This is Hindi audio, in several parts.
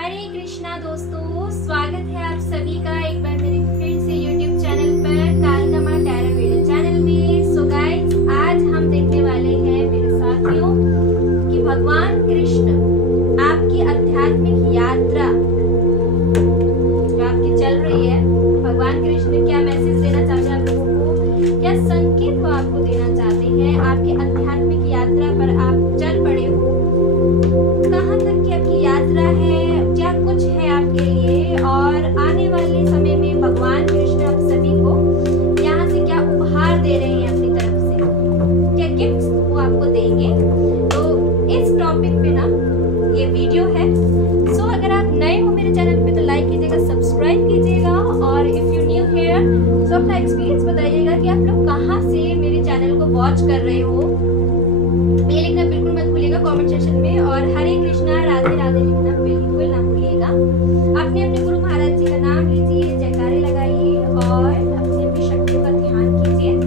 हरे कृष्णा दोस्तों, स्वागत है आप सभी का एक बार मेरे फिर से YouTube चैनल पर कालिका माँ टैरो रीडर चैनल में। सो गाइस, आज हम देखने वाले हैं मेरे साथियों कि भगवान कृष्ण आपकी आध्यात्मिक यात्रा जो आपकी चल रही है, भगवान कृष्ण क्या मैसेज देना चाहते हैं आप लोगों को, क्या संकेत वो आपको देना चाहते हैं। आपकी आध्यात्मिक यात्रा पर आप चल पड़े हो, कहाँ तक की आपकी यात्रा है, क्या कुछ है आपके लिए, और आने वाले समय में भगवान कृष्ण आप सभी को यहाँ से क्या उपहार दे रहे हैं अपनी तरफ से, क्या गिफ्ट्स वो आपको देंगे। तो इस टॉपिक पे ना ये वीडियो है। सो अगर आप नए हो मेरे चैनल पे तो लाइक कीजिएगा, सब्सक्राइब कीजिएगा, और इफ यू न्यू हियर तो अपना एक्सपीरियंस बताइएगा कि आप लोग कहाँ से मेरे चैनल को वॉच कर रहे हो। ये लिखना बिल्कुल मत भूलिएगा कमेंट सेक्शन में, और हरे कृष्णा राधे राधे लिखना बिल्कुल ना भूलिएगा। अपने अपने गुरु महाराज जी का नाम लीजिए, जयकारे लगाइए और अपनी अपनी शक्तियों का ध्यान कीजिए।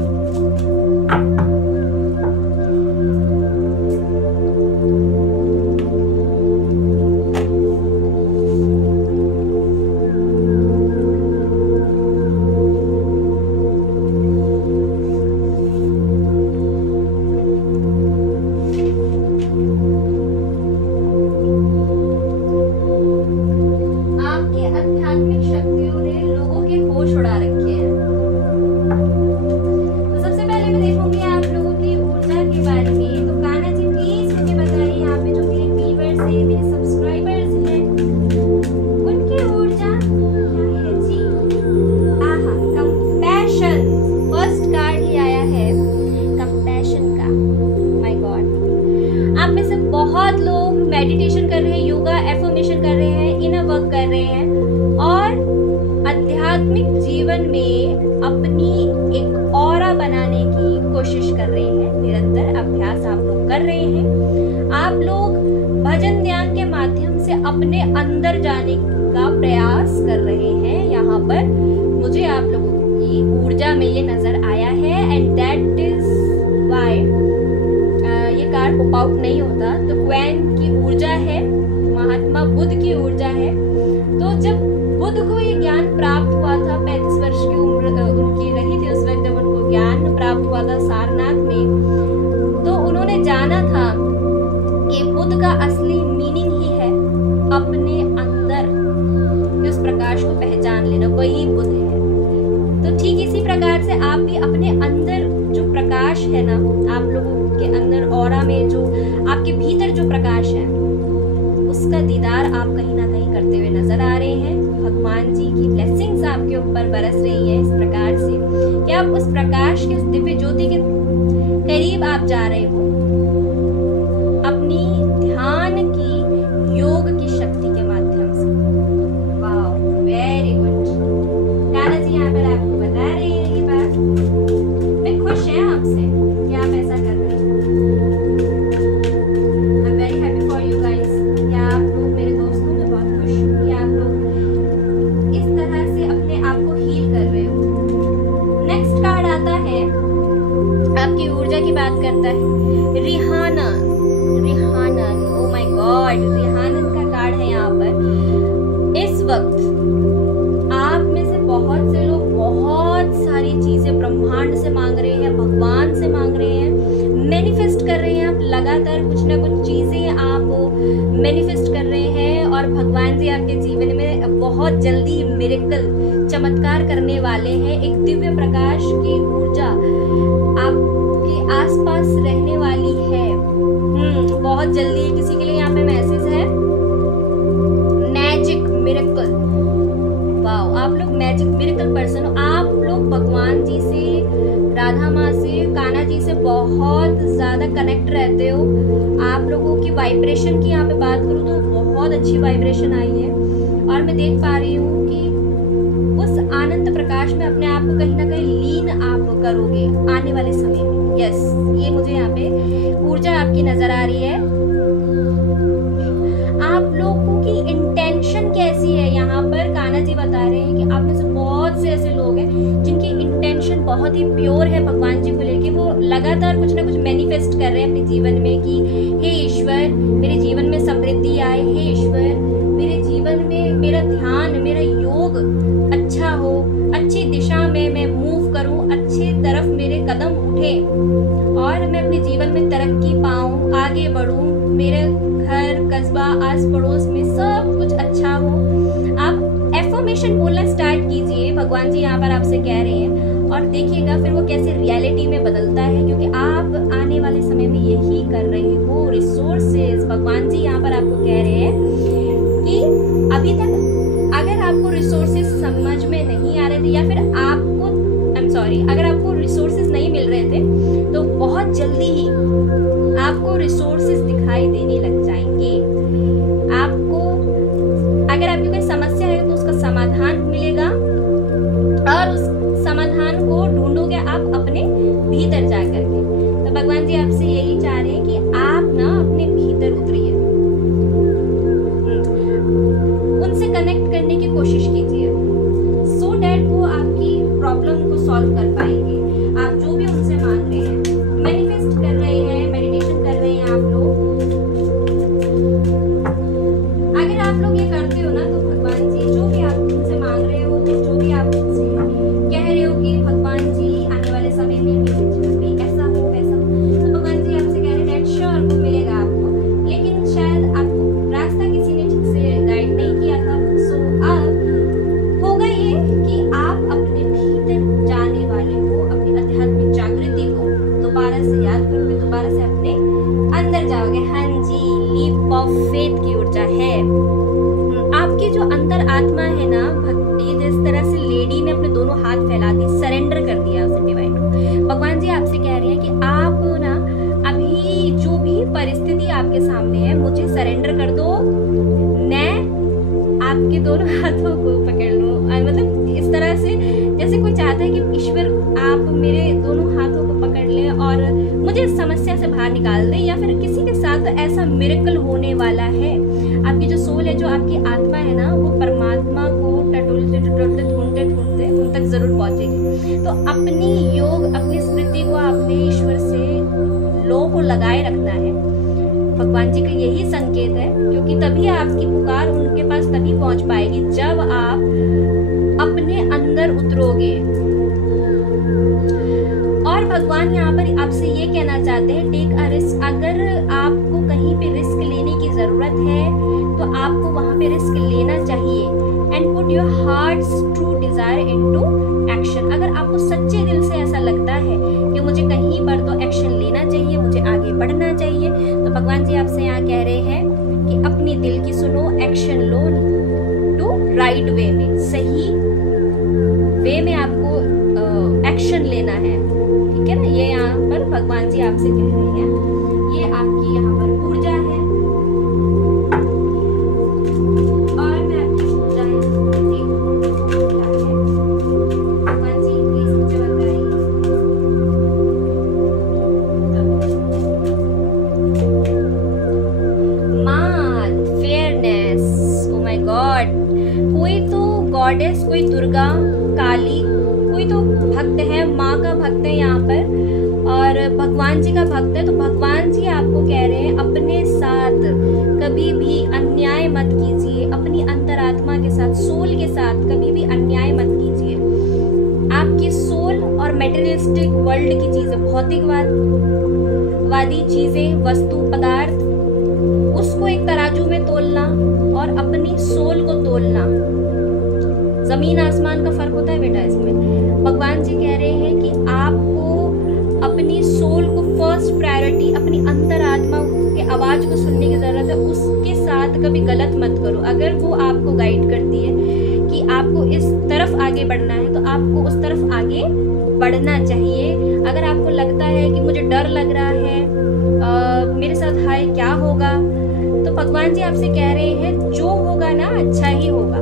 बहुत लोग मेडिटेशन कर रहे हैं, योगा एफर्मेशन कर रहे हैं, इनर वर्क कर रहे हैं, और आध्यात्मिक जीवन में अपनी एक ऑरा बनाने की कोशिश कर रहे हैं। निरंतर अभ्यास आप लोग कर रहे हैं। आप लोग भजन ध्यान के माध्यम से अपने अंदर जाने का प्रयास कर रहे हैं। यहाँ पर मुझे आप लोगों की ऊर्जा में ये नजर आया है, एंड दैट इज व्हाई ये कार्ड पॉप आउट नहीं होता। तो क्वीन की ऊर्जा है, महात्मा बुद्ध की ऊर्जा है। तो जब बुद्ध को ये ज्ञान प्राप्त हुआ था, 35 वर्ष की उम्र उनकी रही थी उस वक्त जब उनको ज्ञान प्राप्त हुआ था सारनाथ में, तो उन्होंने जाना था कि बुद्ध का असली मीनिंग ही है अपने अंदर उस प्रकाश को पहचान लेना, वही बुद्ध है। तो ठीक इसी प्रकार से आप भी अपने अंदर जो प्रकाश है ना, आप लोगों के अंदर ऑरा में जो आपके भीतर जो प्रकाश है, उसका दीदार आप कहीं ना कहीं करते हुए नजर आ रहे हैं। भगवान जी की ब्लेसिंग्स आपके ऊपर बरस रही है इस प्रकार से कि आप उस प्रकाश के, उस दिव्य ज्योति के करीब आप जा रहे हो अपनी ध्यान की, योग की शक्ति के माध्यम से। Wow, very good. Kanha ji यहाँ पर आपको बता रहे हैं ये बात। मैं खुश है आपसे कि आप ऐसा कर रहे हैं। I am very happy for you guys. क्या आप लोग, मेरे दोस्तों, मैं बहुत खुश हूँ कि आप लोग इस तरह से अपने आप को हील कर रहे हो। नेक्स्ट कार्ड आता है, आपकी ऊर्जा की बात करता है, रिहाना। रिहानन, ओ माय गॉड, रिहानन का कार्ड है यहाँ पर। इस वक्त आप में से बहुत से लोग बहुत सारी चीजें ब्रह्मांड से मांग रहे हैं, भगवान से मांग रहे हैं, मैनिफेस्ट कर रहे हैं। आप लगातार कुछ ना कुछ चीजें आप मैनिफेस्ट कर रहे हैं, और भगवान जी आपके जीवन में बहुत जल्दी मिरेकल, चमत्कार करने वाले हैं। एक दिव्य प्रकाश की ऊर्जा आपके आसपास रहने वाली है बहुत जल्दी। किसी के लिए यहाँ पे मैसेज है मैजिक मिरेकल। वाओ, आप लोग मैजिक मिरेकल पर्सन हो। आप लोग भगवान जी से, राधा माँ से, कान्हा जी से बहुत ज़्यादा कनेक्ट रहते हो। आप लोगों की वाइब्रेशन की यहाँ पे बात करूँ तो बहुत अच्छी वाइब्रेशन आई है, और मैं देख पा रही हूँ कि उस आनंद प्रकाश में अपने आप को कहीं ना कहीं लीन आप करोगे आने वाले समय में। यस, ये मुझे यहाँ पे ऊर्जा आपकी नजर आ रही है। आप लोगों की इंटेंशन कैसी है, यहाँ पर कान्हा जी बता रहे हैं कि आप में से बहुत से ऐसे लोग हैं जिनकी इंटेंशन बहुत ही प्योर है भगवान जी को लेके। वो लगातार कुछ ना कुछ मैनिफेस्ट कर रहे हैं अपने जीवन में कि हे ईश्वर, मेरे जीवन में समृद्धि आए, हे ईश्वर, मेरे जीवन कस्बा, आस पड़ोस में सब कुछ अच्छा हो। आप एफर्मेशन बोलना स्टार्ट कीजिए, भगवान जी यहाँ पर आपसे कह रहे हैं, और देखिएगा फिर वो कैसे रियलिटी में बदलता है, क्योंकि आप आने वाले समय में यही कर रहे हो। रिसोर्सेज, भगवान जी यहाँ पर आपको कह रहे हैं कि अभी तक अगर आपको रिसोर्सेज समझ में नहीं आ रहे थे, या फिर आपको अगर आपको रिसोर्सेज नहीं मिल रहे थे, तो बहुत जल्दी ही आपको रिसोर्सेज दिखाई देने लग जाएंगे। आपको अगर आपकी कोई समस्या है तो उसका समाधान मिलेगा, और उस समाधान को ढूंढोगे आप अपने भीतर जा करके। तो भगवान जी आपसे यही चाह रहे हैं कि आप ना अपने भीतर उतरिए, उनसे कनेक्ट करने की कोशिश कीजिए, सो डैट वो आपकी प्रॉब्लम को सॉल्व कर पाएंगे। आप जो भी उनसे मांग रहे हैं, मैनिफेस्ट कर रहे हैं, मेडिटेशन कर रहे हैं आप लोग, अगर आप लोग ये करते हो ना, तो भगवान जी जो भी आप उनसे मांग रहे हो, जो भी आप उनसे कह रहे हो कि भगवान जी आने वाले समय में मेरे जीवन में ऐसा हो वैसा हो, तो भगवान जी आपसे कह रहे हैं डेट श्योर वो मिलेगा आपको। लेकिन शायद आपको रास्ता किसी ने ठीक से गाइड नहीं किया था। सो अब होगा ये कि आप अपने भीतर जाने वाले हो, अपनी आध्यात्मिक जागृति को दोबारा से याद करोगे, दोबारा से अपने अंदर जाओगे। हाँ जी, लीप ऑफ फेथ की ऊर्जा है। आपकी जो अंतर आत्मा है ना, भक्ति, जिस तरह से लेडी ने अपने दोनों हाथ फैला दी, सरेंडर कर दिया उस डिवाइन को, भगवान जी आपसे कह रहे हैं कि आप ना अभी जो भी परिस्थिति आपके सामने है, मुझे सरेंडर कर दो, मैं आपके दोनों हाथों को पकड़ लूं। मतलब इस तरह से जैसे कोई चाहता है कि ईश्वर आप मेरे दोनों हाथों को पकड़ ले और मुझे इस समस्या से बाहर निकाल दे, या फिर किसी के साथ ऐसा मिरेकल होने वाला है। आपकी जो सोल है, जो आपकी आत्मा है ना, वो परमात्मा को टटोलते टटोलते ढूंढते ढूंढते उन तक जरूर पहुंचेगी। तो अपनी योग, अपनी स्मृति को आपने ईश्वर से लो को लगाए रखना है। भगवान जी का यही संकेत है, क्योंकि तभी आपकी पुकार उनके पास तभी पहुंच पाएगी जब आप अपने अंदर उतरोगे। और भगवान यहाँ पर आपसे ये कहना चाहते हैं, टेक अ रिस्क। अगर आपको कहीं पे रिस्क लेने की जरूरत है, तो आपको वहां पे रिस्क लेना चाहिए। And put your heart's true desire into action. अगर आपको सच्चे दिल से ऐसा लगता है कि मुझे कहीं पर तो एक्शन लेना चाहिए, मुझे आगे बढ़ना चाहिए, तो भगवान जी आपसे यहाँ कह रहे हैं कि अपनी दिल की सुनो, एक्शन लो टू राइट वे में, सही वे में आपको एक्शन लेना है। ठीक है ना, ये यहाँ पर भगवान जी आपसे कह रहे हैं, ये आपकी यहाँ पर ऊर्जा है। और मैं आपकी ऊर्जा भगवान जी प्लीज मुझे बताइए। मान, फेयरनेस, ओ माय गॉड, कोई तो गॉडेस, कोई दुर्गा, काली, कोई तो भक्त है, माँ का भक्त है यहाँ पर, और भगवान जी का भक्त है। तो भगवान जी आपको कह रहे हैं अपने साथ कभी भी अन्याय मत कीजिए, अपनी अंतरात्मा के साथ, सोल के साथ कभी भी अन्याय मत कीजिए। आपकी सोल और मेटेरियलिस्टिक वर्ल्ड की चीजें, भौतिकवादी चीजें, वस्तु, पदार्थ, उसको एक तराजू में तोलना और अपनी सोल को तोलना, जमीन आसमान का फर्क होता है बेटा इसमें। भगवान जी कह रहे हैं कि आपको अपनी सोल को फर्स्ट प्रायोरिटी, अपनी अंतरात्मा के आवाज को सुनने की जरूरत है। उसके साथ कभी गलत मत करो। अगर वो आपको गाइड करती है कि आपको इस तरफ आगे बढ़ना है, तो आपको उस तरफ आगे बढ़ना चाहिए। अगर आपको लगता है कि मुझे डर लग रहा है, मेरे साथ हाय क्या होगा, तो भगवान जी आपसे कह रहे हैं जो होगा ना अच्छा ही होगा,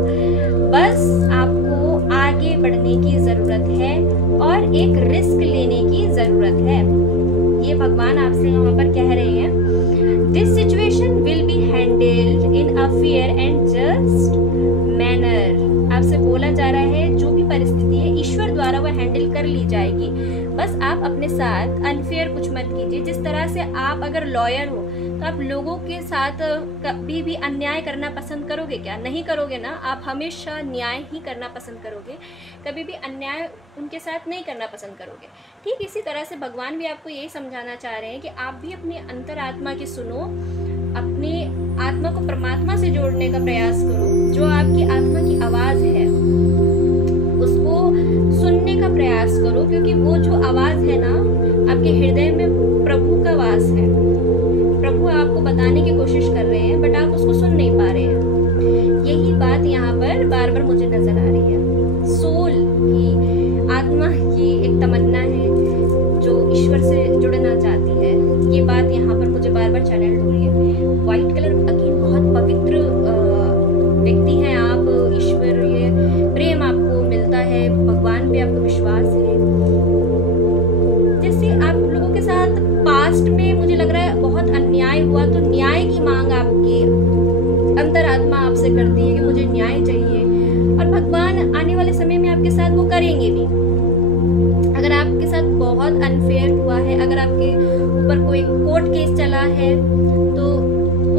बस आपको आगे बढ़ने की जरूरत है और एक रिस्क लेने की जरूरत है। ये भगवान आपसे यहाँ पर कह रहे हैं, this situation will be handled in a fair and just manner. आपसे बोला जा रहा है जो भी परिस्थिति है ईश्वर द्वारा वह हैंडल कर ली जाएगी। बस आप अपने साथ अनफेयर कुछ मत कीजिए। जिस तरह से आप अगर लॉयर हो तो आप लोगों के साथ कभी भी अन्याय करना पसंद करोगे क्या? नहीं करोगे ना। आप हमेशा न्याय ही करना पसंद करोगे, कभी भी अन्याय उनके साथ नहीं करना पसंद करोगे। ठीक इसी तरह से भगवान भी आपको यही समझाना चाह रहे हैं कि आप भी अपनी अंतरात्मा की सुनो, अपने आत्मा को परमात्मा से जोड़ने का प्रयास करो। जो आपकी आत्मा की आवाज़ है उसको सुनने का प्रयास करो, क्योंकि वो जो आवाज़ है ना, आपके हृदय में प्रभु का वास है। प्रभु आपको बताने की कोशिश कर रहे हैं, बट आप उसको सुन नहीं पा रहे हैं। यही बात यहाँ पर बार बार मुझे नजर आ रही है। सोल की, आत्मा की एक तमन्ना है जो ईश्वर से जुड़ना चाहती है। ये बात यहाँ पर मुझे बार बार चैनल हो रही है। व्हाइट कलर अगेन बहुत पवित्र व्यक्ति हैं आप। ईश्वर, ये प्रेम आपको मिलता है, भगवान पे आपको विश्वास है। जैसे आप लोगों के साथ पास्ट में मुझे लग रहा है बहुत अन्याय हुआ, तो न्याय की मांग आपकी अंतरात्मा आपसे करती है कि मुझे न्याय चाहिए, और भगवान आने वाले समय में आपके साथ वो करेंगे भी। अगर आपके साथ बहुत अनफेयर हुआ है, अगर आपके ऊपर कोई कोर्ट केस चला है, तो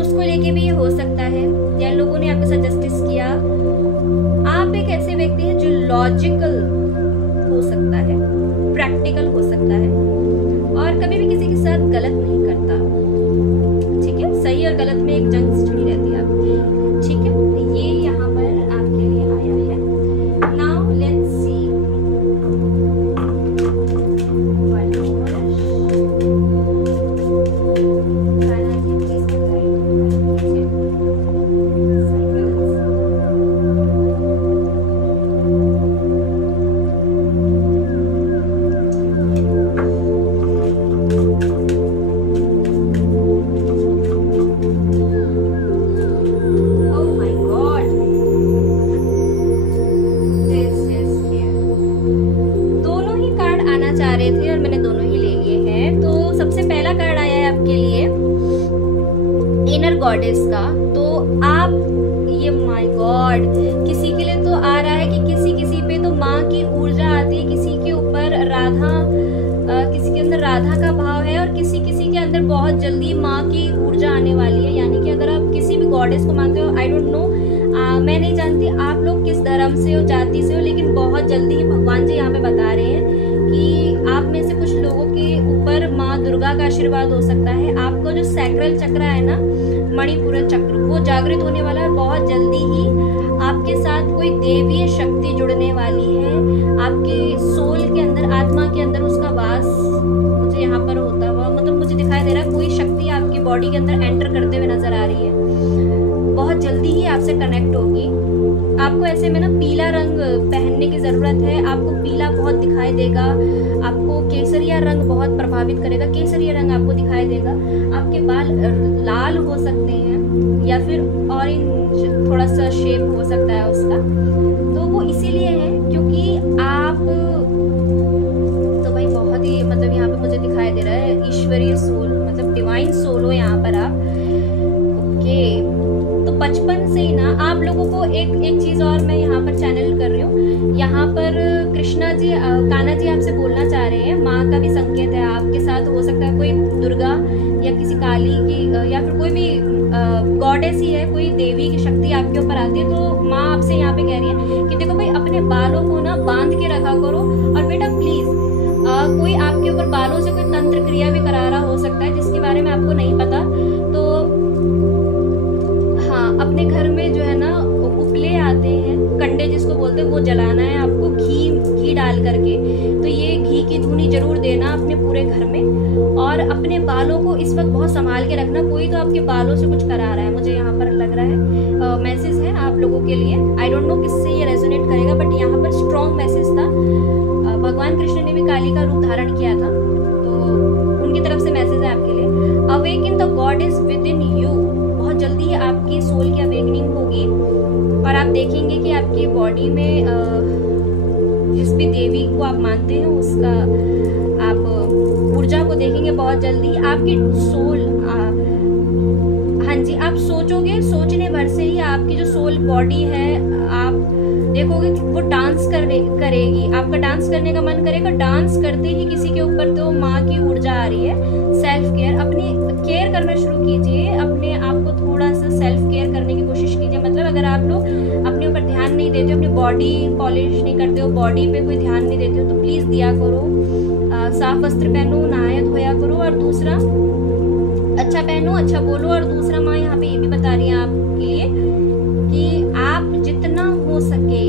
उसको लेके भी ये हो सकता है, या लोगों ने आपके साथ जस्टिस किया। आप एक ऐसे व्यक्ति हैं जो लॉजिकल हो सकता है, प्रैक्टिकल हो सकता है, और कभी भी किसी के साथ गलत नहीं करता। ठीक है, सही और गलत में एक जंग से जुड़ी रहती है आप। ठीक है, ये यहाँ पर आपके लिए आया है। नाउ लेट्स सी चाह रहे थे और मैंने दोनों ही ले लिए हैं। तो सबसे पहला कार्ड आया है आपके लिए इनर गॉडेस का। तो आप, ये माय गॉड, किसी के लिए तो आ रहा है कि किसी पे तो माँ की ऊर्जा आती है, किसी के ऊपर राधा, किसी के अंदर राधा का भाव है, और किसी के अंदर बहुत जल्दी माँ की ऊर्जा आने वाली है। यानी कि अगर आप किसी भी गॉडेस को मानते हो, आई डोंट नो, मैं नहीं जानती आप लोग किस धर्म से हो, जाति से हो, लेकिन बहुत जल्दी ही भगवान जी यहाँ पे बता रहे हैं कि आप में से कुछ लोगों के ऊपर माँ दुर्गा का आशीर्वाद हो सकता है। आपको जो सैक्रल चक्र है ना, मणिपुर चक्र, वो जागृत होने वाला है, और बहुत जल्दी ही आपके साथ कोई देवीय शक्ति जुड़ने वाली है। आपके सोल के अंदर, आत्मा के अंदर उसका वास मुझे यहाँ पर होता हुआ, मतलब मुझे दिखाई दे रहा है कोई शक्ति आपकी बॉडी के अंदर एंटर करते हुए नजर आ रही है। बहुत जल्दी ही आपसे कनेक्ट होगी। आपको ऐसे में ना पीला रंग पहनने की ज़रूरत है। आपको पीला बहुत दिखाई देगा, आपको केसरिया रंग बहुत प्रभावित करेगा, केसरिया रंग आपको दिखाई देगा। आपके बाल लाल हो सकते हैं या फिर ऑरेंज थोड़ा सा शेप हो सकता है उसका। तो वो इसीलिए है क्योंकि आप तो भाई बहुत ही, मतलब यहाँ पे मुझे दिखाई दे रहा है ईश्वरीय सोल, मतलब डिवाइन सोल हो यहाँ पर आप। ओके, तो बचपन से ही ना आप लोगों को एक चीज़ और मैं यहाँ पर चैनल कर रही हूँ। यहाँ पर कृष्णा जी, कान्हा जी आपसे बोलना चाह रहे हैं, माँ का भी संकेत है आपके साथ। हो सकता है कोई दुर्गा या किसी काली की या फिर कोई भी गॉडेस ही है, कोई देवी की शक्ति आपके ऊपर आती है। तो माँ आपसे यहाँ पे कह रही है कि देखो भाई, अपने बालों को ना बांध के रखा करो, और बेटा प्लीज़ कोई आपके ऊपर बालों से कोई तंत्र क्रिया भी करा रहा हो सकता है जिसके बारे में आपको नहीं पता। तो अपने घर में जो है ना उपले आते हैं, कंडे जिसको बोलते हैं, वो जलाना है आपको घी डाल करके। तो ये घी की धुनी जरूर देना अपने पूरे घर में, और अपने बालों को इस वक्त बहुत संभाल के रखना। कोई तो आपके बालों से कुछ करा रहा है, मुझे यहाँ पर लग रहा है। मैसेज है आप लोगों के लिए, आई डोंट नो किससे ये रेजोनेट करेगा, बट यहाँ पर स्ट्रॉन्ग मैसेज था। भगवान कृष्ण ने भी काली का रूप धारण किया था, तो उनकी तरफ से मैसेज है आपके लिए। Awaken the God is with in you. बहुत जल्दी ही आपकी सोल की अवेकनिंग होगी, और आप देखेंगे कि आपकी बॉडी में जिस भी देवी को आप मानते हैं उसका आप ऊर्जा को देखेंगे बहुत जल्दी। आपकी सोल, हाँ जी, आप सोचोगे, सोचने भर से ही आपकी जो सोल बॉडी है, आप देखोगे कि वो डांस करेगी। आपका डांस करने का मन करेगा, डांस करते ही किसी के ऊपर तो माँ की ऊर्जा आ रही है। सेल्फ केयर, अपनी केयर करना शुरू कीजिए, अपने आप को थोड़ा सा सेल्फ केयर करने की कोशिश कीजिए। मतलब अगर आप लोग अपने ऊपर ध्यान नहीं देते हो, अपनी बॉडी पॉलिश नहीं करते हो, बॉडी पे कोई ध्यान नहीं देते हो, तो प्लीज़ दिया करो। साफ वस्त्र पहनो, नहाया धोया करो, और दूसरा अच्छा पहनो, अच्छा बोलो। और दूसरा माँ यहाँ पे ये भी बता रही है आपके लिए कि आप जितना हो सके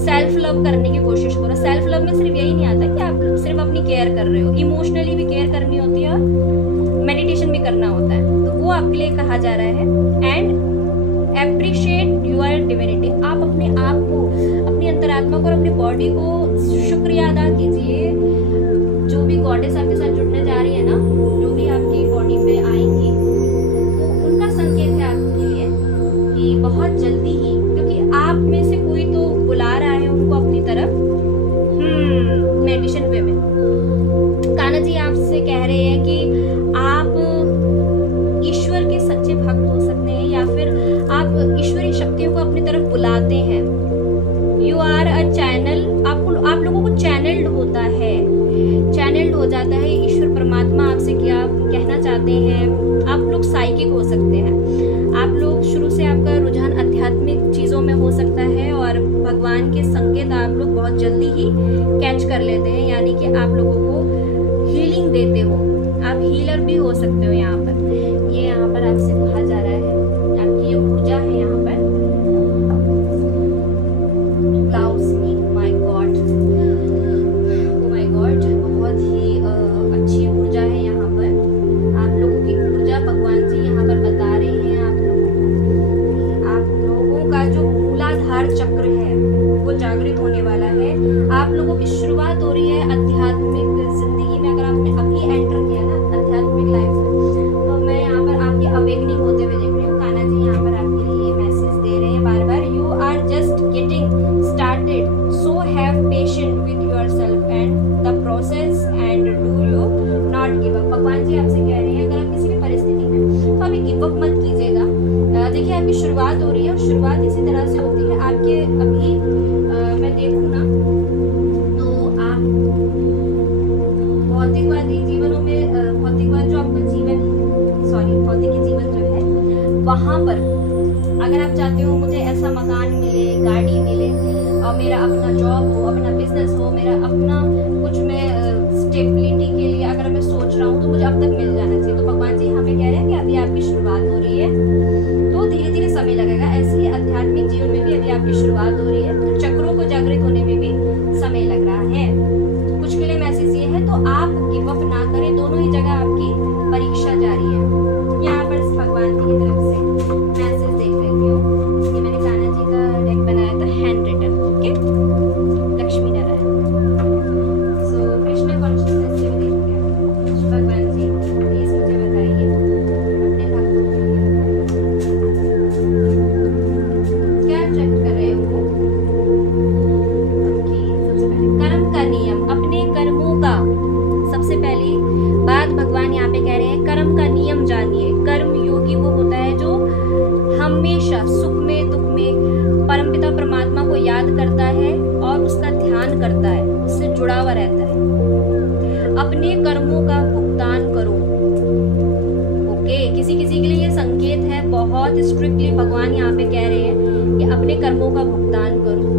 सेल्फ लव करने की कोशिश करो। सेल्फ लव में सिर्फ यही नहीं आता कि आप सिर्फ अपनी केयर कर रहे हो, इमोशनली भी केयर करनी होती है और मेडिटेशन भी करना होता है, तो वो आपके लिए कहा जा रहा है। एंड एप्रिशिएट योर डिविनिटी, आप अपने आप को, अपनी अंतरात्मा को और अपनी बॉडी को शुक्रिया अदा कीजिए। जो भी गॉडेस आपके साथ जुड़ने जा रही है ना, जो भी आपकी बॉडी पे आएंगी, तो उनका संकेत है आपके लिए कि बहुत जल्दी ही, क्योंकि आप में से कोई तो बुला रहा है उनको अपनी तरफ मेडिटेशन वे में। कान्हा जी आपसे कह रहे हैं कि आप ईश्वर के सच्चे भक्त हो सकते हैं, या फिर आप ईश्वरीय शक्तियों को अपनी तरफ बुलाते हैं। यू आर अ चैनल, आप लोगों को चैनल्ड होता है, चैनल्ड हो जाता है ईश्वर परमात्मा आपसे क्या कहना चाहते हैं। आप लोग साइकिक हो सकते हैं, आप लोग शुरू से आपका रुझान आध्यात्मिक चीज़ों में हो सकता है और भगवान के संकेत आप लोग बहुत जल्दी ही कैच कर लेते हैं, यानी कि आप लोगों को हीलिंग देते हो, आप हीलर भी हो सकते हो। यहाँ पर आपसे कहा जा रहा है, आपकी ये ऊर्जा है यहाँ पर। क्लाउड्स में my God, O my God, बहुत ही अच्छी ऊर्जा है यहाँ पर। आप लोगों की ऊर्जा भगवान जी यहाँ पर बता रहे हैं आप लोगों का जो मूलाधार चक्र है वो जागृत होने वाला है। आप लोगों की शुरुआत हो रही है आध्यात्मिक जिंदगी में। अगर आपने अभी एंटर किया ना आध्यात्मिक लाइफ में, तो मैं यहाँ पर आपकी अवेकनिंग होते हुए देख रही हूँ। कान्हा जी यहाँ पर आपके लिए मैसेज दे रहे हैं बार बार, you are just getting started, so have patience with yourself and the process and do you not give up. भगवान जी आपसे कह रहे हैं अगर आप किसी भी परिस्थिति में, तो अभी गिव अप मत कीजिएगा। देखिए आपकी शुरुआत हो रही है और शुरुआत इसी तरह से होती है। आपके अभी मैं देखूँ ना, तो आप भौतिकवादी जीवनों में, भौतिकवाद जो आपका जीवन, भौतिक जीवन जो है, वहाँ पर अगर आप चाहते हो मुझे ऐसा मकान मिले, गाड़ी मिले, और मेरा अपना जॉब हो, अपना बिजनेस हो, मेरा अपना कुछ मैं स्टेबिलिटी के लिए अगर मैं सोच रहा हूँ, तो मुझे अब तक मिल जाना चाहिए। तो भगवान जी हमें कह रहे हैं कि अभी आपकी शुरुआत हो रही है, तो धीरे धीरे समय लगेगा। ऐसे ही आध्यात्मिक जीवन में भी अभी आपकी शुरुआत हो रही है, तो चक्रों को जागृत होने में भी समय लग रहा है। कुछ के लिए मैसेज ये है, तो आप गिव अप ना करें, दोनों ही जगह आपकी परीक्षा जारी है। यहाँ पर भगवान जी की तरफ से मैसेज देख लेती हूँ। ये मैंने कान्हा जी का डेक बनाया था, hand written, okay, Lakshmi Narayan. So Krishna consciousness से भी देखते हैं। भगवान जी प्लीज मुझे बताइए अपने भक्तों के लिए क्या चेक कर रहे हो। ओके, सबसे पहले कर्म का नियम, अपने कर्मों का सबसे पहली बात भगवान यहाँ पे कह रहे हैं, कर्म का नियम जानिए। कर्म योगी वो होता है जो हमेशा सुख में दुख में परमपिता परमात्मा को याद करता है और उसका ध्यान करता है, उससे जुड़ा हुआ रहता है। अपने कर्मों का भुगतान करो। ओके, किसी किसी के लिए ये संकेत है, बहुत स्ट्रिक्टली भगवान यहाँ पे कह रहे हैं कि अपने कर्मों का भुगतान करो।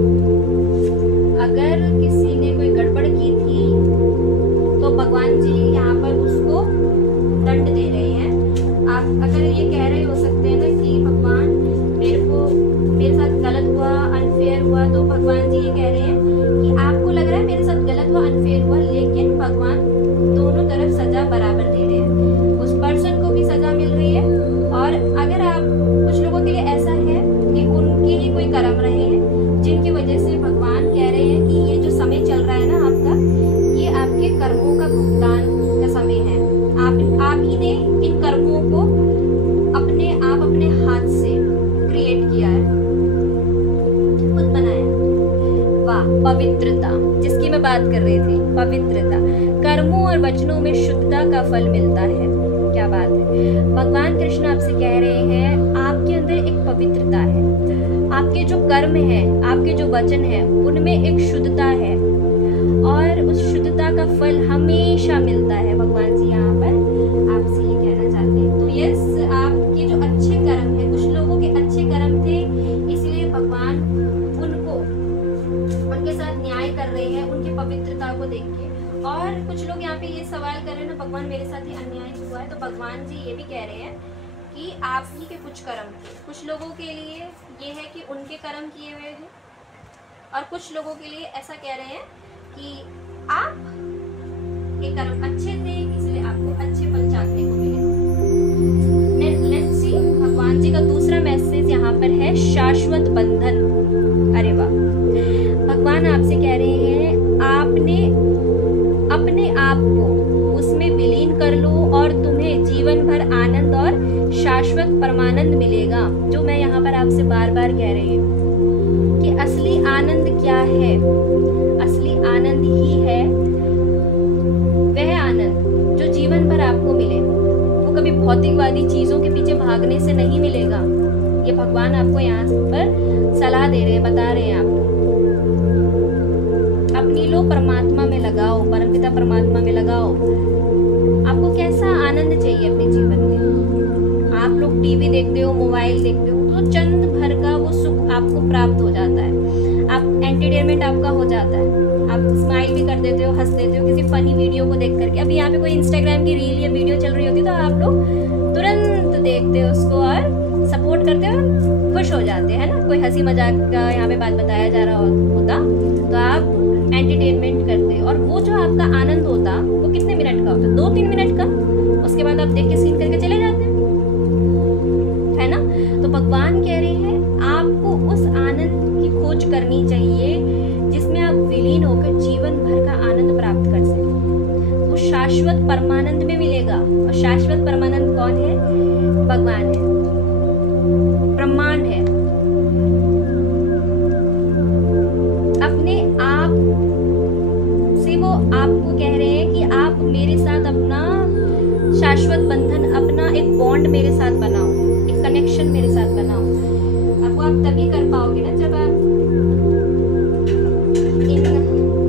अगर किसी ने कोई गड़बड़ की थी, तो भगवान जी यहाँ पर उसको दंड दे रहे हैं। आप अगर ये कह रहे हो सकते हैं ना कि भगवान मेरे साथ गलत हुआ, अनफेयर हुआ, तो भगवान जी ये कह रहे हैं कि आपको लग रहा है मेरे साथ गलत हुआ, अनफेयर हुआ, लेकिन भगवान दोनों तरफ सजा बराबर दे रहे हैं। उस पर्सन को भी सजा मिल रही है, और अगर आप, कुछ लोगों के लिए ऐसा है कि उनके ही कोई कर्म रहे हैं जिनकी वजह से भगवान कह रहे हैं कि ये जो समय चल रहा है ना आपका, ये आपके कर्मों का भुगतान का समय है। आप ही ने इन कर्मों को अपने हाथ से क्रिएट किया है, खुद बनाया। वाह, पवित्रता जिसकी मैं बात कर रही थी, पवित्रता। कर्मों और वचनों में शुद्धता का फल मिलता है। क्या बात है, भगवान कृष्ण आपसे कह रहे हैं आपके अंदर एक पवित्रता है, आपके जो कर्म है, आपके जो वचन है, उनमें एक शुद्धता है, और उस शुद्धता का फल हमेशा मिलता है। भगवान जी यहाँ पर आपसे ये कहना चाहते हैं। तो यस, आपके जो अच्छे कर्म है, कुछ लोगों के अच्छे कर्म थे, इसलिए भगवान उनके साथ न्याय कर रहे हैं, उनकी पवित्रता को देख के। और कुछ लोग यहाँ पे ये सवाल कर रहे हैं ना, भगवान मेरे साथ ही अन्याय हुआ है, तो भगवान जी ये भी कह रहे हैं कि आप ही के कुछ कर्म थे। कुछ लोगों के लिए ये है कि उनके कर्म किए हुए हैं, और कुछ लोगों के लिए ऐसा कह रहे हैं कि आप के कर्म अच्छे थे, इसलिए आपको अच्छे फल चाहने को मिले। लेट्स सी भगवान जी का दूसरा मैसेज यहाँ पर है, शाश्वत बंधन। अरे वाह, भगवान आपसे कह रहे हैं आपने अपने आप को उसमें विलीन कर लो और तुम्हें जीवन भर आनंद और शाश्वत परमानंद मिलेगा। जो मैं यहाँ पर आपसे बार बार कह रही हूँ कि असली आनंद क्या है। असली आनंद ही है वह आनंद जो जीवन भर आपको मिले। वो कभी भौतिकवादी चीजों के पीछे भागने से नहीं मिलेगा। ये भगवान आपको यहाँ पर सलाह दे रहे हैं, बता रहे हैं आपको। अपनी लो परमात्मा में लगाओ, परमपिता परमात्मा में लगाओ। आपको कैसा आनंद चाहिए अपने जीवन में? आप लोग टीवी देखते हो, मोबाइल देखते हो, तो चंद भर का वो सुख आपको प्राप्त हो जाता है। आप एंटरटेनमेंट आपका हो जाता है, आप स्माइल भी कर देते हो, हंस देते हो किसी फनी वीडियो को देख करके। अभी यहाँ पे कोई इंस्टाग्राम की रील या वीडियो चल रही होती है तो आप लोग तुरंत देखते हो उसको और सपोर्ट करते हो, खुश हो जाते हैं ना। कोई हंसी मजाक का यहाँ पे बात बताया जा रहा होता तो आप एंटरटेनमेंट करते, और वो जो आपका आनंद होता वो कितने मिनट का होता? 2-3 मिनट का। उसके बाद आप देख के सीन करके चले जाते हैं, है ना। तो भगवान कह रहे हैं आपको उस आनंद की खोज करनी चाहिए जिसमें आप विलीन होकर जीवन भर का आनंद प्राप्त कर सकें। वो शाश्वत परमानंद में मिलेगा। और शाश्वत परमानंद कौन है? भगवान है, ब्रह्मांड है। अपने आप से वो आपको कह रहे हैं कि आप मेरे साथ अपना शाश्वत बंधन, अपना एक बॉन्ड मेरे साथ बनाओ, एक कनेक्शन मेरे साथ बनाओ। आपको आप तभी कर पाओगे ना जब आप इन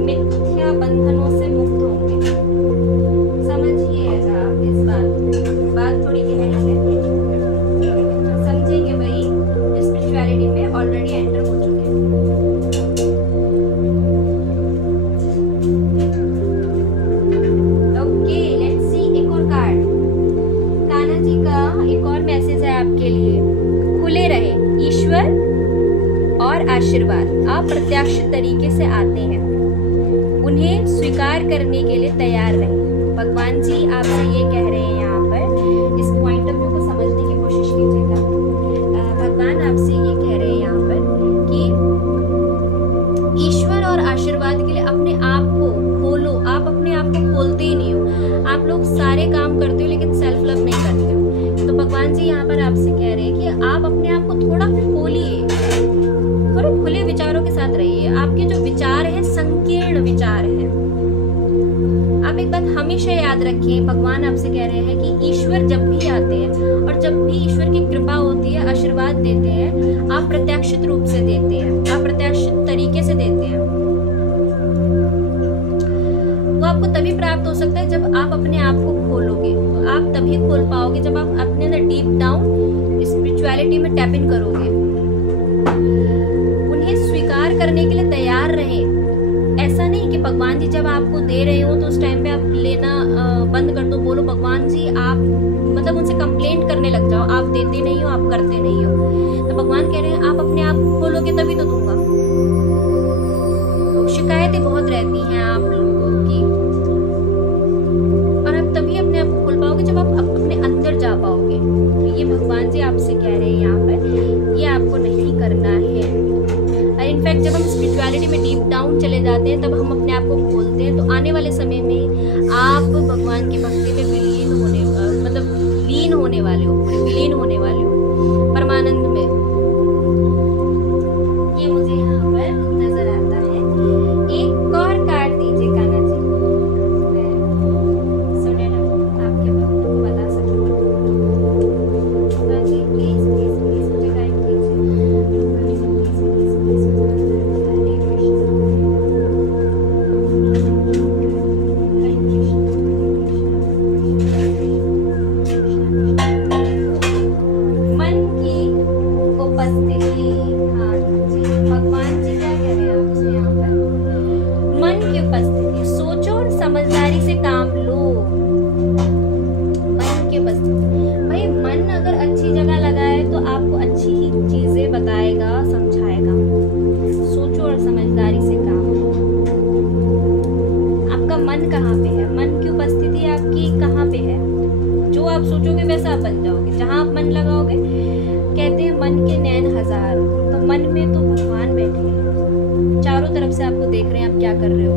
मिथ्या बंधनों से मुक्त होंगे। समझिए आप इस बात थोड़ी गहरी है, समझेंगे भाई। स्पिरिचुअलिटी में ऑलरेडी एंटर हो चुके हैं। ओके, लेट्स सी एक और कार्ड। कान्हा जी का एक और मैसेज है आपके लिए। खुले रहे, ईश्वर और आशीर्वाद अप्रत्याशित तरीके से आते हैं, उन्हें स्वीकार करने के लिए तैयार रहें। भगवान जी आपसे ये कह रहे हैं यहाँ पर, इस पॉइंट ऑफ व्यू को समझने की कोशिश कीजिएगा। भगवान आपसे ये कह रहे हैं यहाँ पर कि ईश्वर और आशीर्वाद के लिए अपने आप को खोलो। आप अपने आप को खोलते ही नहीं हो। आप लोग सारे काम करते हो लेकिन सेल्फ लव नहीं करते हो। तो भगवान जी यहाँ पर आपसे कह रहे हैं कि आप अपने आप को थोड़ा खोलिए, थोड़े खुले विचारों के साथ रहिए। आपके जो विचार हैं संकीर्ण विचार हैं। आप एक बात हमेशा याद रखें, भगवान आपसे कह रहे हैं कि ईश्वर जब भी आते हैं और जब भी ईश्वर की कृपा होती है, आशीर्वाद देते हैं, अप्रत्याशित रूप से देते हैं, अप्रत्याशित तरीके से देते हैं। वो आपको तभी प्राप्त हो सकता है जब आप अपने आप को खोलोगे। तो आप तभी खोल पाओगे जब आप अपने अंदर डीप डाउन स्पिरिचुअलिटी में टैप इन करोगे। उन्हें स्वीकार करने के लिए तैयार रहें। ऐसा नहीं कि भगवान जी जब आपको दे रहे हो तो उस टाइम पे आप लेना बंद कर दो, बोलो भगवान जी आप, मतलब उनसे कंप्लेंट करने लग जाओ, आप देते नहीं हो, आप करते नहीं हो। तो भगवान कह रहे हैं आप अपने आप को खोलोगे तभी तो दूंगा। तो शिकायतें बहुत रहती हैं आप लोगों की, और आप तभी अपने आप को खोल पाओगे जब आप अपने अंदर जा पाओगे। तो ये भगवान जी आपसे कह रहे हैं यहाँ पर, ये आपको नहीं करना है। इनफैक्ट जब हम स्पिरिचुअलिटी में डीप डाउन चले जाते हैं तब हम अपने आप को खोलते हैं। तो आने वाले समय में आप भगवान की भक्ति में विलीन होने, मतलब लीन होने वाले हो, पूरे विलीन होने वाले हो परमानंद में। ये मुझे यहाँ पर नजर आता है। एक और कार्ड दीजिए कान्हा जी, सो दैट आपके भक्त को बता सकूं। जी प्लीज प्लीज प्लीज मुझे गाइड समझदारी से काम लो। मन के मन के नैन हजार, तो मन में तो भगवान बैठे हैं, चारों तरफ से आपको देख रहे हैं आप क्या कर रहे हो,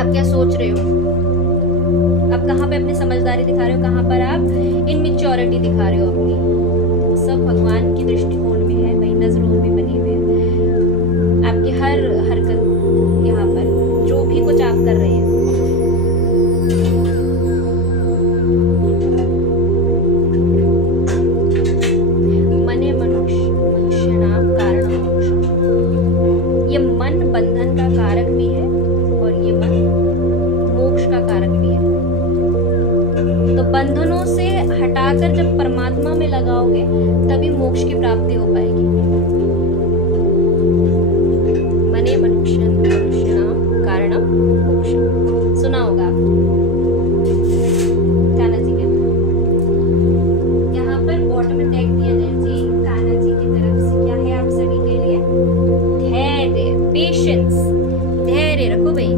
आप क्या सोच रहे हो, आप कहाँ पे अपनी समझदारी दिखा रहे हो, कहाँ पर आप इनमेच्योरिटी दिखा रहे हो अपनी, सब भगवान की दृष्टिकोण में है भाई, नजरों में बने हुए हैं। आपकी हर हरकत यहाँ पर जो भी कुछ आप कर रहे हैं, मने मनुष्य नाम कारण मोक्ष, ये मन बंधन का कारक भी है और ये मन मोक्ष का कारक भी है। तो बंधनों से हटाकर जब परमात्मा में लगाओगे तभी मोक्ष की प्राप्ति हो पाएगी। मने मनुष्य नाम कारणम मोक्ष, सुना होगा आपने, कान्हा जी के यहाँ पर बॉटम में टैग दिया एनर्जी कान्हा जी की तरफ से क्या है आप सभी के लिए, धैर्य, पेशेंस, धैर्य रखो भाई,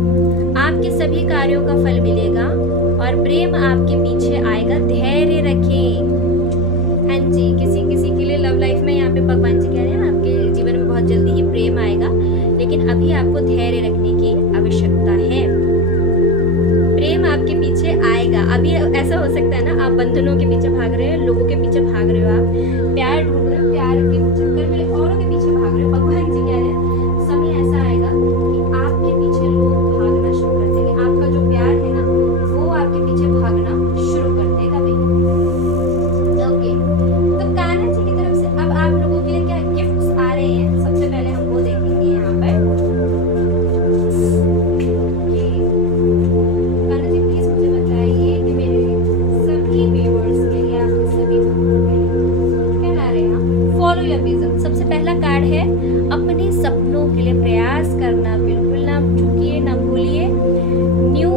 आपके सभी कार्यों का फल मिलेगा और प्रेम आपके पीछे आएगा, धैर्य रखें। हाँ जी, किसी किसी के लिए लव लाइफ में यहाँ पे भगवान जी कह रहे हैं आपके जीवन में बहुत जल्दी ही प्रेम आएगा, लेकिन अभी आपको धैर्य रखने की आवश्यकता है। प्रेम आपके पीछे आएगा। अभी ऐसा हो सकता है ना, आप बंधनों के पीछे भाग रहे हो, लोगों के पीछे भाग रहे हो, आप प्यार ढूंढ रहे हो, प्यार के चक्कर में औरों के पीछे भाग रहे हो। भगवान जी कह रहे हैं समय ऐसा आएगा कि आपके पीछे लोग भागना शुरू कर देंगे, आपका जो प्यार है ना वो आपके पीछे भागना शुरू कर देगा भाई। ओके, तो कान्हा जी की तरफ से अब आप लोगों के लिए क्या गिफ्ट्स आ रहे हैं, सबसे पहले हम वो देखेंगे यहाँ पर। कान्हा जी प्लीज मुझे बताइए कि मेरे सभी व्यूअर्स के लिए, आपके सभी भक्तों के लिए क्या ला रहे हैं, फॉलो योर विजन। सबसे पहला कार्ड है अपने सपनों के लिए प्रयास करना, बिल्कुल ना चूकिए, ना भूलिए। New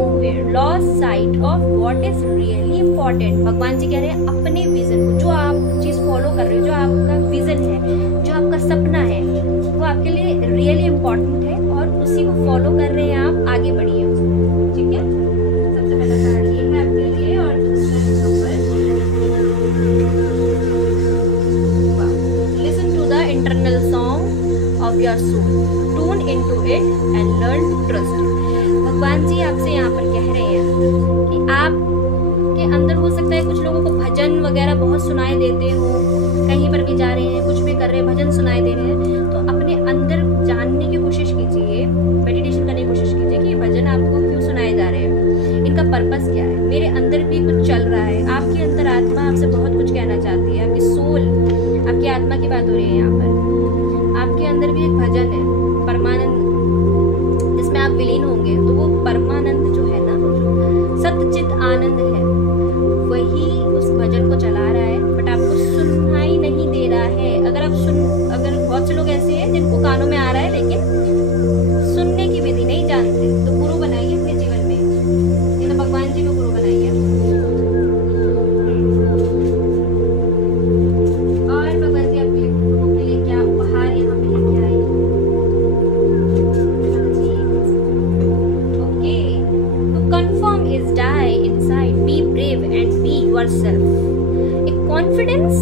loss site of what is really important. भगवान जी कह रहे हैं अपने विजन को, जो आप चीज फॉलो कर रहे हो, जो आपका विजन है, जो आपका सपना है, वो आपके लिए रियली इम्पोर्टेंट है और उसी को फॉलो कर रहे हैं आप, आगे बढ़िए उसमें, ठीक है। सबसे पहला कार्ड ये है आपके लिए और दूसरा listen to the internal song of your soul, tune into it and learn to trust. भगवान जी आपसे यहाँ पर कह रहे हैं कि आपके अंदर हो सकता है कुछ लोगों को भजन वगैरह बहुत सुनाई देते हो, कहीं पर भी जा रहे हैं, कुछ भी कर रहे हैं, भजन सुनाई दे रहे हैं, तो अपने अंदर जानने की कोशिश कीजिए, मेडिटेशन करने की कोशिश कीजिए कि ये भजन आपको क्यों सुनाए जा रहे हैं, इनका पर्पस क्या है, मेरे अंदर भी कुछ चल रहा है। आपकी अंतरात्मा आपसे बहुत कुछ कहना चाहती है, आपकी सोल, आपकी आत्मा की बात हो रही है यहाँ पर। आपके अंदर भी एक भजन है परमानंद, जिसमें आप विलीन होंगे, तो वो परमानंद जो है ना, जो सतचित आनंद है, वही उस भजन को चला रहा है, बट आपको सुनाई नहीं दे रहा है। अगर बहुत से लोग ऐसे हैं जिनको कानों में आ रहा है लेकिन सुनने की विधि नहीं जानते, तो गुरु बनाइए अपने जीवन में, ये तो भगवान जी को गुरु बनाइए। और भगवान जी आपके लिए क्या उपहार यहाँ पे लेके आए। ओके, तो confirm is die inside, be brave and be yourself. एक कॉन्फिडेंस,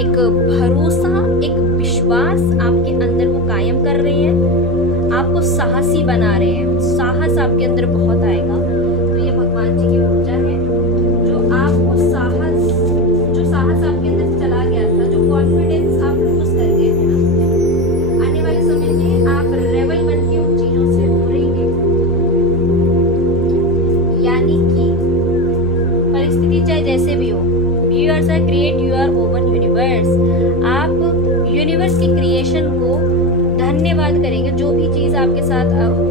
एक भरोसा, एक विश्वास आपके अंदर वो कायम कर रहे हैं, आपको साहसी बना रहे हैं, साहस आपके अंदर बहुत आएगा। तो ये भगवान जी की ऊर्जा है जो आपको जो साहस आपके अंदर से चला गया था, जो कॉन्फिडेंस आप लूज कर गए थे ना, आने वाले समय में आप रेबल बन के उन चीजों से उभरेंगे। यानी कि परिस्थिति चाहे जैसे भी हो, viewers are create your own universe. आप यूनिवर्स की क्रिएशन को धन्यवाद करेंगे, जो भी चीज़ आपके साथ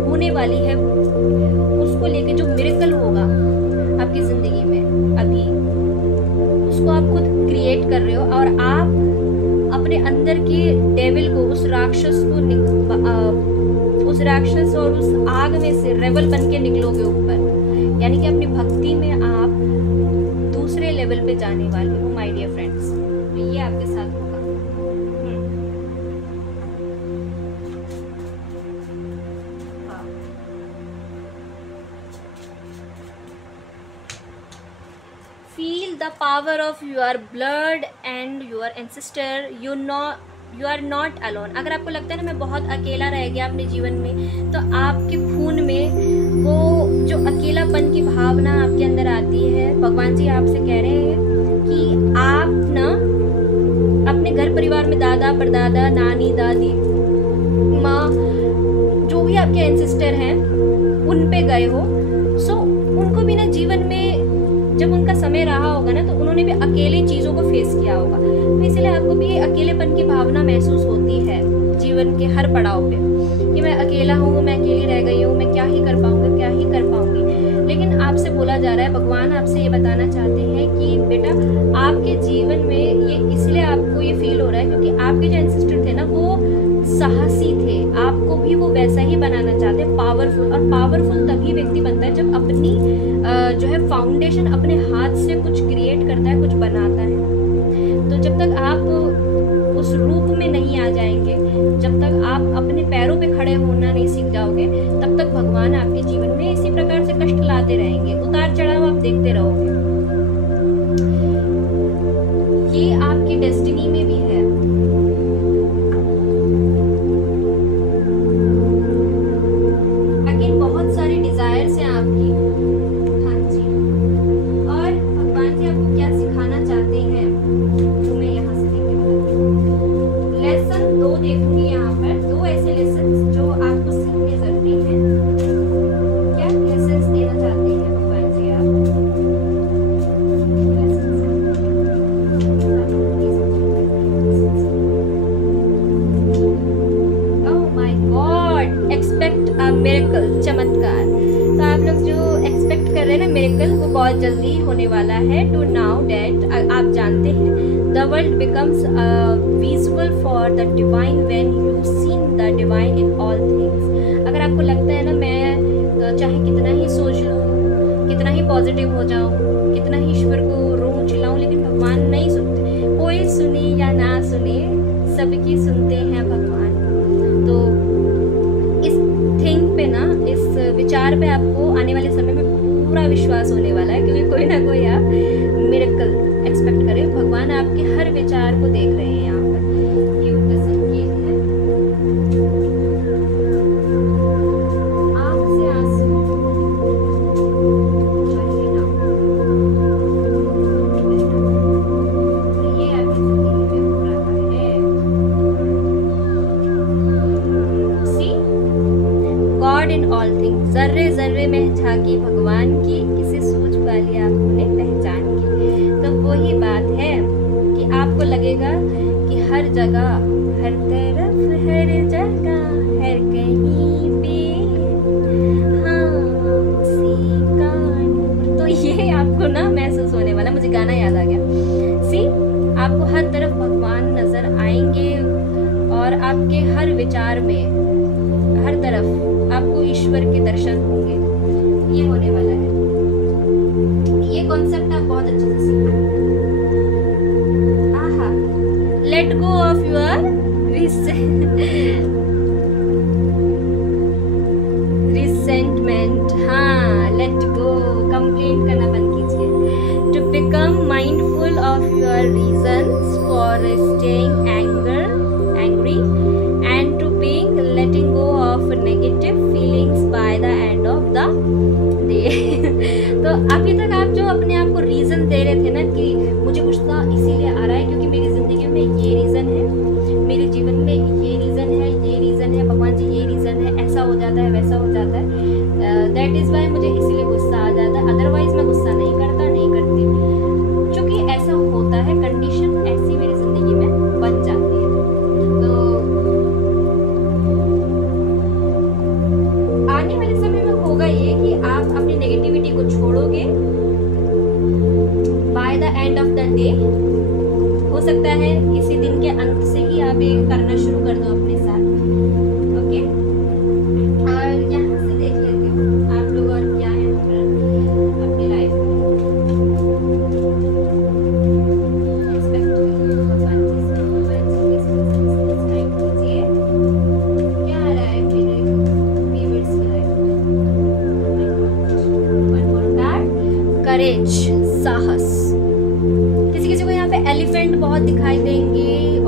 होने वाली है उसको लेके, जो मिरेकल होगा आपकी ज़िंदगी में अभी, उसको आप खुद क्रिएट कर रहे हो और आप अपने अंदर के डेविल को, उस राक्षस को, उस राक्षस और उस आग में से रेबल बन के निकलोगे ऊपर। यानी कि अपनी भक्ति में आप दूसरे लेवल पे जाने वाले हो माय डियर फ्रेंड्स। तो ये आपके साथ होगा। Feel the power of your blood and your ancestor, you are not alone. अगर आपको लगता है ना मैं बहुत अकेला रह गया अपने जीवन में, तो आपके खून में वो जो अकेलापन की भावना आपके अंदर आती है, भगवान जी आपसे कह रहे हैं कि आप ना अपने घर परिवार में दादा परदादा नानी दादी माँ जो भी आपके एंसेस्टर हैं उन पे गए हो, सो उनको भी ना जीवन में जब उनका समय रहा होगा ना, तो उन्होंने भी अकेले चीज़ों को फेस किया होगा। तो इसलिए आपको भी अकेलेपन की भावना महसूस होती है जीवन के हर पड़ाव पे कि मैं अकेला हूँ, मैं अकेली रह गई हूँ, मैं क्या ही कर पाऊँगी, क्या ही कर पाऊँगी। लेकिन आपसे बोला जा रहा है, भगवान आपसे ये बताना चाहते हैं कि बेटा आपके जीवन में ये इसलिए आपको ये फील हो रहा है क्योंकि आपके जो एंसेस्टर थे ना वो साहसी थे, आपको भी वो वैसा ही बनाना चाहते हैं, पावरफुल। और पावरफुल तभी व्यक्ति बनता है जब अपनी जो है फाउंडेशन अपने हाथ से कुछ क्रिएट करता है, कुछ बनाता है। तो जब तक आप उस रूप में नहीं आ जाएंगे, जब तक आप अपने पैरों पे खड़े होना नहीं सीख जाओगे, तब तक भगवान आपके जीवन में इसी प्रकार से कष्ट लाते रहेंगे, उतार चढ़ाव आप देखते रहोगे। ये आपकी डेस्टिनी में भी है। अगेन बहुत सारी डिजायर्स हैं आपकी। हाँ जी, और भगवान जी आपको क्या सिखाना चाहते हैं जो मैं यहाँ से लेसन 2 देखूंगी। यहाँ पर 2 ऐसे लेसन जो आपको सीखने जरूरी हैं। क्या लेसन देना चाहते हैं भगवान जी आप? Oh my God, expect a miracle, चमत्कार। तो आप लोग जो एक्सपेक्ट कर रहे हैं ना मिरेकल, वो बहुत जल्दी होने वाला है। टू नाउ डेट आप जानते हैं the world becomes visual for the divine when you seen the divine in all things. अगर आपको लगता है ना मैं चाहे कितना ही सोच लूँ, कितना ही पॉजिटिव हो जाऊँ, कितना ही ईश्वर को रोऊं चिल्लाऊं, लेकिन भगवान नहीं सुनते। कोई सुने या ना सुने, सबकी सुनते हैं भगवान। तो इस थिंग पे ना, इस विचार पे आपको आने वाले समय में पूरा विश्वास होने वाला है, क्योंकि कोई ना कोई आप मिरेकल एक्सपेक्ट करें। भगवान आपके हर विचार को देख रहे हैं। यहाँ पर ये उनका संकेत है। आँख से आंसू चले ना, तो ये आपकी जिंदगी में हो रहा है। See? God in all things, जर्रे जर्रे में झांकी भगवान की, किसी सूझ वाली आपने पहचान की। तो वही बात है कि आपको लगेगा कि हर जगह, हर तरफ, हर जगह, हर कहीं पे हाँ उसी का नूर। तो ये आपको ना महसूस होने वाला, मुझे गाना याद आ गया। सी, आपको हर तरफ भगवान नजर आएंगे और आपके हर विचार में, हर तरफ आपको ईश्वर के दर्शन होंगे। ये होने वाला है। ये कॉन्सेप्ट आप बहुत अच्छे से सीखो। आहा, let go of your resentment. हाँ, लेट गो, कंप्लेंट करना बंद कीजिए। To become mindful of your reasons for staying angry and to being letting go of negative feelings by the end of the day. तो अभी तक आप जो अपने आप को रीज़न दे रहे थे ना कि मुझे गुस्सा इसीलिए आ रहा है क्योंकि मेरी ज़िंदगी में ये रीज़न है, मेरे जीवन में ये रीज़न है, ये रीज़न है, भगवान जी ये रीज़न है, ऐसा हो जाता है, वैसा हो जाता है, दैट इज़ वाई मुझे इसीलिए गुस्सा आ जाता है, अदरवाइज मैं गुस्सा नहीं करता, नहीं करती। क्योंकि ऐसा होता है, कंडीशन ऐसी मेरी ज़िंदगी में बन जाती है। तो आने वाले समय में होगा ये कि आप अपनी नेगेटिविटी को छोड़ोगे bye the end of the day. हो सकता है इसी दिन के अंत से ही आप ये करना शुरू कर दो अपने साथ। ओके, और यहाँ से देख लेते हो आप लोग और क्या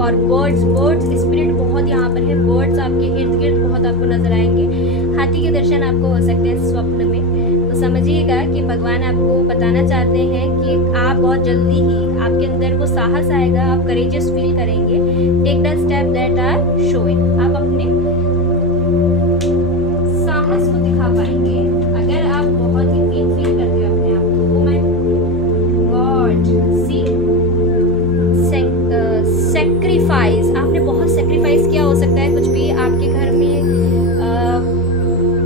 और बर्ड्स स्पिरिट बहुत यहाँ पर है, बर्ड्स आपके इर्द गिर्द बहुत आपको नजर आएंगे। हाथी के दर्शन आपको हो सकते हैं स्वप्न में। तो समझिएगा कि भगवान आपको बताना चाहते हैं कि आप बहुत जल्दी ही आपके अंदर वो साहस आएगा, आप करेजियस फील करेंगे। Take the step that are showing, आप अपने साहस को दिखा पाएंगे अगर आप बहुत ही वीक फील करते हो अपने आप को। Oh my God, see sacrifice, आपने बहुत सैक्रिफाइस किया हो सकता है। कुछ भी आपके घर में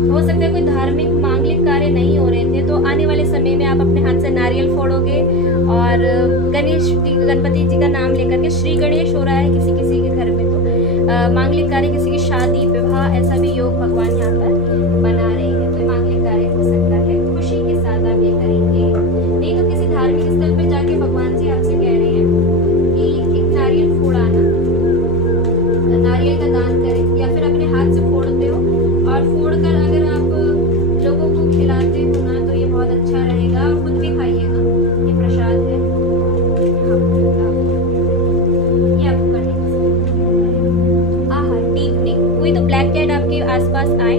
हो सकता है कोई धार्मिक मांगलिक कार्य नहीं हो रहे थे, तो आने वाले समय में आप अपने हाथ से नारियल फोड़ोगे और गणपति जी का नाम लेकर के, श्री गणेश हो रहा है किसी किसी के घर में, तो मांगलिक कार्य, किसी की शादी विवाह, ऐसा भी योग भगवान यहाँ पर बना रहे हैं। तो मांगलिक कार्य हो सकता है, खुशी के साथ आप ये करेंगे। नहीं तो किसी धार्मिक स्थल पर जाके भगवान जी आपसे कह रहे हैं कि एक नारियल फोड़ाना, नारियल का दान करें, या फिर अपने हाथ से फोड़ते हो और फोड़कर अगर आप लोगों को खिलाते हो ना, तो ये बहुत अच्छा रहेगा। और खुद भी खाइएगा, ये प्रसाद है, ये आपको करने की। आहा, डीपनिंग, कोई तो ब्लैक कैट आपके आसपास आए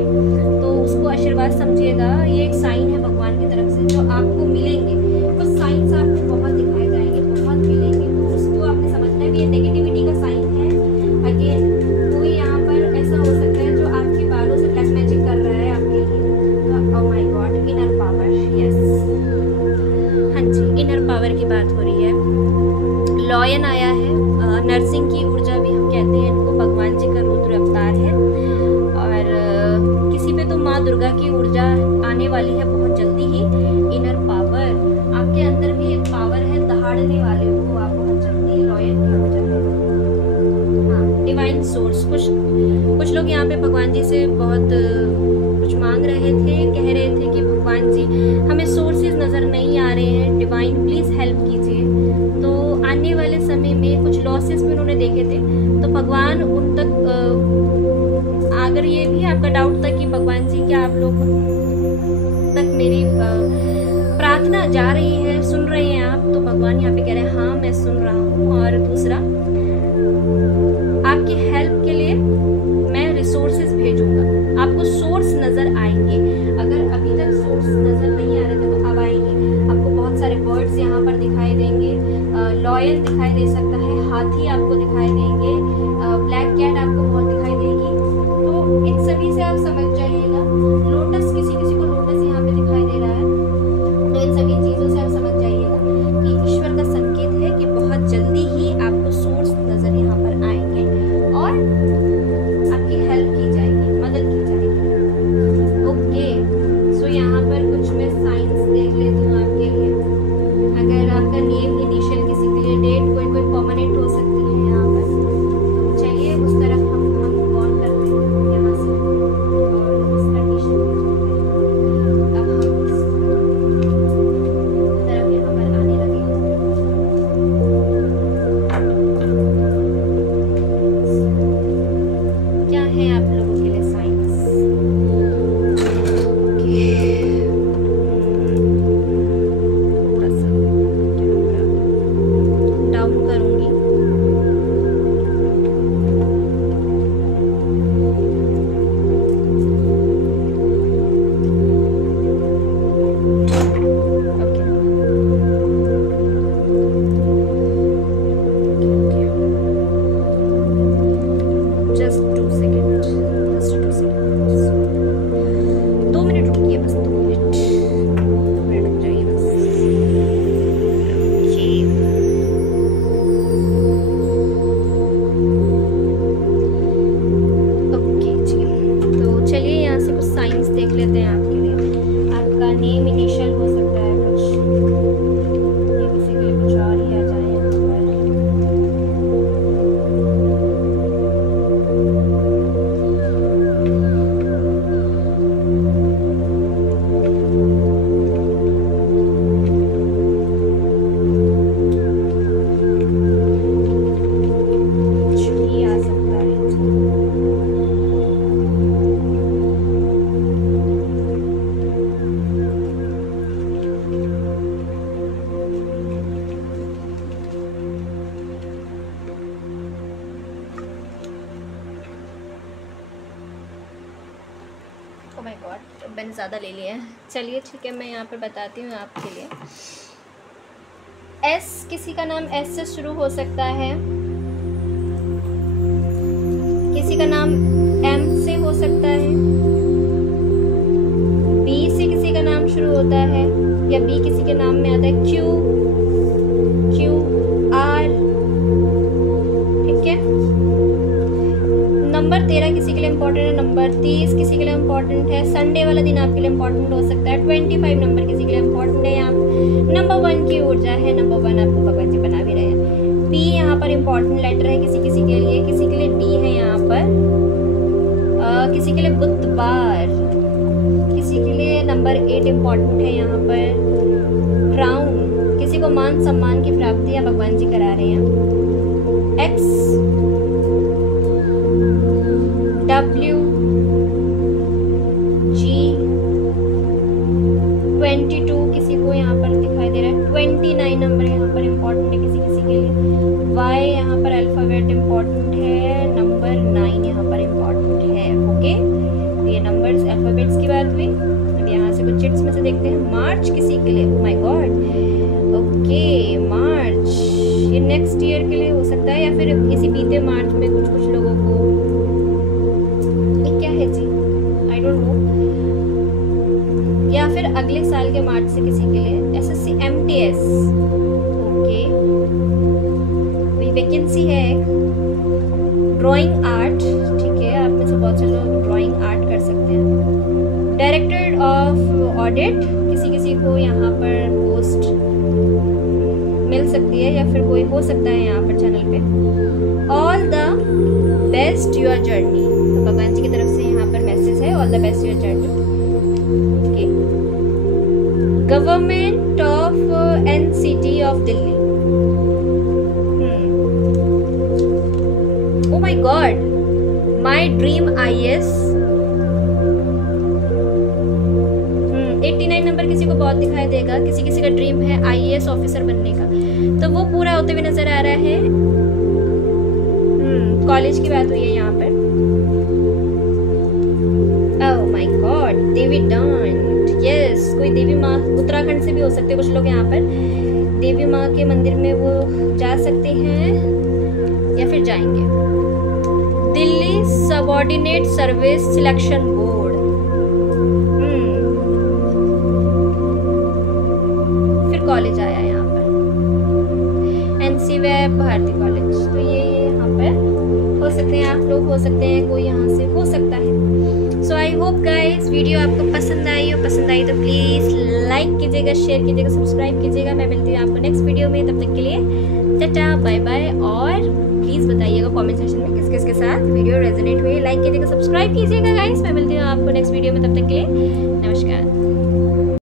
तो उसको आशीर्वाद समझिएगा। ये एक साइन है भगवान की तरफ से जो आपको मिलेंगे। कुछ साइंस आपको बहुत दिखाए जाएंगे, बहुत मिलेंगे, तो उसको आपने समझना है कि ये नेगेटिविटी का साइन है। अगेन कोई यहाँ पर ऐसा हो सकता है जो आपके बालों से ब्लैक मैजिक कर रहा है आपके लिए। तो oh my God, inner power, yes, हाँ जी, इनर पावर की बात हो रही है। लॉयन आया है, नर्सिंग की ऊर्जा भी हम कहते हैं इनको, भगवान जी का रुद्र अवतार है। और किसी पे तो माँ दुर्गा की ऊर्जा आने वाली है बहुत जल्दी ही। इनर पावर, आपके अंदर भी एक पावर है, दहाड़ने वाले हो आप बहुत जल्दी, लॉयन की ऊर्जा है। हाँ, डिवाइन सोर्स, कुछ लोग यहाँ पे भगवान जी से बहुत कुछ मांग रहे थे, कह रहे थे कि भगवान जी हमें सोर्सेज नज़र नहीं आ रहे हैं, डिवाइन प्लीज़ हेल्प कीजिए। तो आने वाले समय में कुछ लॉसेस भी उन्होंने देखे थे, तो भगवान उन तक अगर ये भी आपका डाउट था कि भगवान जी क्या आप लोग तक मेरी प्रार्थना जा रही है, सुन रहे हैं आप, तो भगवान यहाँ पे कह रहे हैं हाँ मैं सुन रहा हूँ। और दूसरा, आपकी हेल्प के लिए मैं रिसोर्सेज भेजूंगा, आपको सोर्स नज़र आएंगे। अगर अभी तक सोर्स नज़र नहीं आ रहे थे तो अब आएंगे। आपको बहुत सारे बर्ड्स यहाँ पर दिखाई देंगे, लॉयन दिखाई दे सकता है, हाथी आपको दिखाई देंगे, ब्लैक कैट आपको बहुत दिखाई देगी। तो इन सभी से आप समझ जाइएगा। लोटस, किसी किसी को लोटस यहाँ पे दिखाई दे रहा है, तो इन सभी चीज़ों से आप समझ जाइएगा कि ईश्वर का संकेत है कि बहुत जल्दी ही आपको सोर्स नज़र यहाँ पर आएंगे और आपकी हेल्प की जाएगी, मदद की जाएगी। ओके, सो यहाँ पर कुछ मैं साइंस देख लेती हूँ आपके लिए। अगर आपका नेम इनिशियल किसी के लिए, डेट कोई परमानेंट हो सकती है यहाँ पर। माय गॉड, मैंने ज़्यादा ले लिया है। चलिए ठीक है, मैं यहाँ पर बताती हूँ आपके लिए। एस, किसी का नाम एस से शुरू हो सकता है, किसी का नाम एम से हो सकता है, बी से किसी का नाम शुरू होता है, या बी किसी के नाम में आता है, क्यू, आर, ठीक है। नंबर 13 किसी के लिए इम्पोर्टेंट है, नंबर 30 किसी के लिए इम्पोर्टेंट है, संडे वाला दिन आपके लिए इम्पोर्टेंट हो सकता है, 25 नंबर किसी के लिए इम्पोर्टेंट है। यहाँ नंबर 1 की ऊर्जा है, नंबर 1 आपको भगवान जी बना भी रहे हैं। पी यहाँ पर इम्पोर्टेंट लेटर है किसी किसी के लिए, किसी के लिए डी है यहाँ पर, किसी के लिए बुधवार, किसी के लिए नंबर 8 इम्पोर्टेंट है यहाँ पर। क्राउन, किसी को मान सम्मान की प्राप्ति या भगवान जी करा रहे हैं। एक्स, डब्ल्यू, जी, 22 किसी को यहाँ पर दिखाई दे रहा है, 29 नंबर यहाँ पर इम्पोर्टेंट है किसी किसी के लिए। वाई यहाँ पर अल्फ़ाबेट इम्पोर्टेंट है, नंबर 9 यहाँ पर इम्पोर्टेंट है। ओके, तो ये नंबर्स अल्फ़ाबेट्स की बात हुई। अब यहाँ से कुछ चिट्स में से देखते हैं। मार्च किसी के लिए, oh my God, okay March, ये नेक्स्ट ईयर के लिए हो सकता है, या फिर किसी बीते मार्च में कुछ लोगों को, ये क्या है जी, आई डोंट नो, या फिर अगले साल के मार्च से किसी के लिए। एसएससी एमटीएस, ओके, वैकेंसी है। ड्राइंग आर्ट, ठीक है, आप में से बहुत से लोग ड्राइंग आर्ट कर सकते हैं। डायरेक्टर ऑफ ऑडिट, किसी किसी को यहाँ पर पोस्ट मिल सकती है, या फिर कोई हो सकता है यहाँ पर चैनल पे। All the best your journey, तो भगवान जी की तरफ से यहाँ पर मैसेज है, all the best your journey. Okay, government of NCT of Delhi, oh my God, my dream IAS. 89 number किसी को बहुत दिखाई देगा, किसी किसी का ड्रीम है आईएएस ऑफिसर बनने का, तो वो पूरा होते हुए नजर आ रहा है। कॉलेज की बात हुई है यहाँ पर। ओह माय गॉड, देवी डांट, यस, कोई देवी माँ उत्तराखंड से भी हो सकते हैं कुछ लोग यहाँ पर, देवी माँ के मंदिर में वो जा सकते हैं या फिर जाएंगे। Delhi subordinate service selection board, फिर कॉलेज आया यहाँ पर, एनसी वेब भारती कॉलेज, तो ये यहाँ पर हो सकते हैं, आप लोग हो सकते हैं, कोई यहाँ से हो सकता है। सो आई होप गाइस वीडियो आपको पसंद आई हो, पसंद आई तो प्लीज़ लाइक कीजिएगा, शेयर कीजिएगा, सब्सक्राइब कीजिएगा। मैं मिलती हूँ आपको नेक्स्ट वीडियो में, तब तक के लिए टाटा बाय बाय। और प्लीज़ बताइएगा कमेंट सेक्शन में किस किस के साथ वीडियो रेजोनेट हुई, लाइक कीजिएगा, सब्सक्राइब कीजिएगा गाइस। मैं मिलती हूँ आपको नेक्स्ट वीडियो में, तब तक के लिए नमस्कार।